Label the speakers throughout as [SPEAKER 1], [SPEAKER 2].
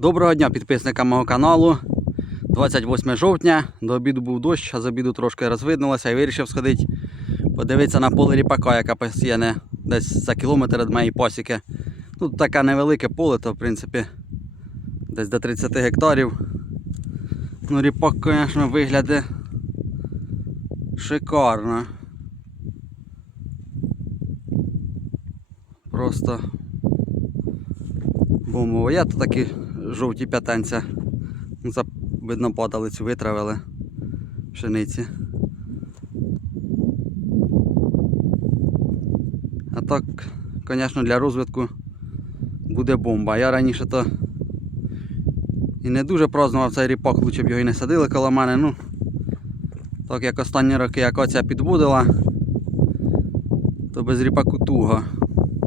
[SPEAKER 1] Доброго дня підписникам мого каналу. 28 жовтня, до обіду був дощ, а з обіду трошки розвиднулося і вирішив сходити подивитися на поле ріпака, яка посіяне десь за кілометр від моєї пасіки. Тут таке невелике поле, то в принципі десь до 30 гектарів. Ну, ріпак, звісно, виглядає шикарно. Просто бомбово. Я тут такі жовті п'ятенця. Видно, падалицю витравили пшениці. А так, звісно, для розвитку буде бомба. Я раніше то і не дуже празднував цей ріпак, лучше б його і не садили коло мене. Ну, так як останні роки як оця підводила, то без ріпаку туго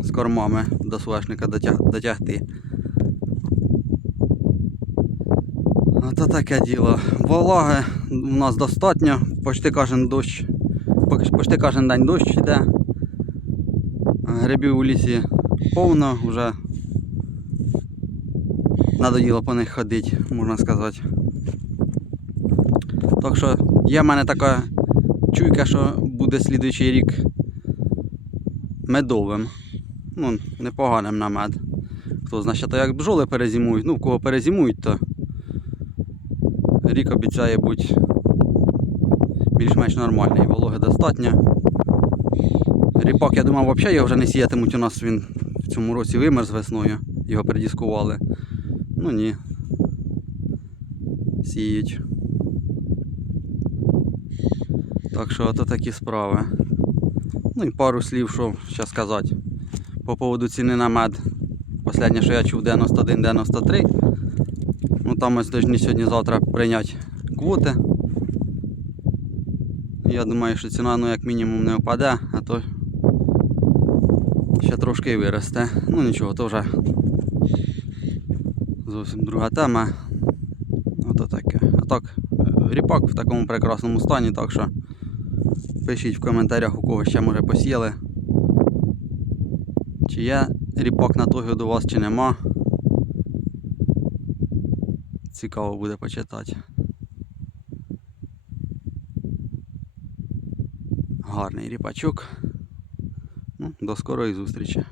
[SPEAKER 1] з кормами до соняшника дотяг- дотягти. Ото таке діло. Вологи у нас достатньо, почти кожен дощ, почти кожен день дощ йде. Грибів у лісі повно, вже надоїло по них ходити, можна сказати. Так що є в мене така чуйка, що буде слідуючий рік медовим. Ну, непоганим на мед. Хто знає, ще то як бджоли перезимують, ну кого перезимують, то рік обіцяє бути більш-менш нормальний, вологи достатньо. Ріпак, я думав, взагалі його вже не сіятимуть. У нас він в цьому році вимерз весною, його придіскували. Ну ні. Сіють. Так що ото такі справи. Ну і пару слів, що ще сказати. По поводу ціни на мед. Останнє, що я чув 91-93. Ну там ось повинні сьогодні-завтра прийняти квоти. Я думаю, що ціна ну, як мінімум не впаде, а то ще трошки виросте. Ну нічого, то вже зовсім друга тема. Ото таке. А так, ріпак в такому прекрасному стані, так що пишіть в коментарях, у кого ще може посіяли. Чи є ріпак на той до вас, чи нема. Цікаво буде почитати. Гарний ріпачок. Ну, до скорої зустрічі.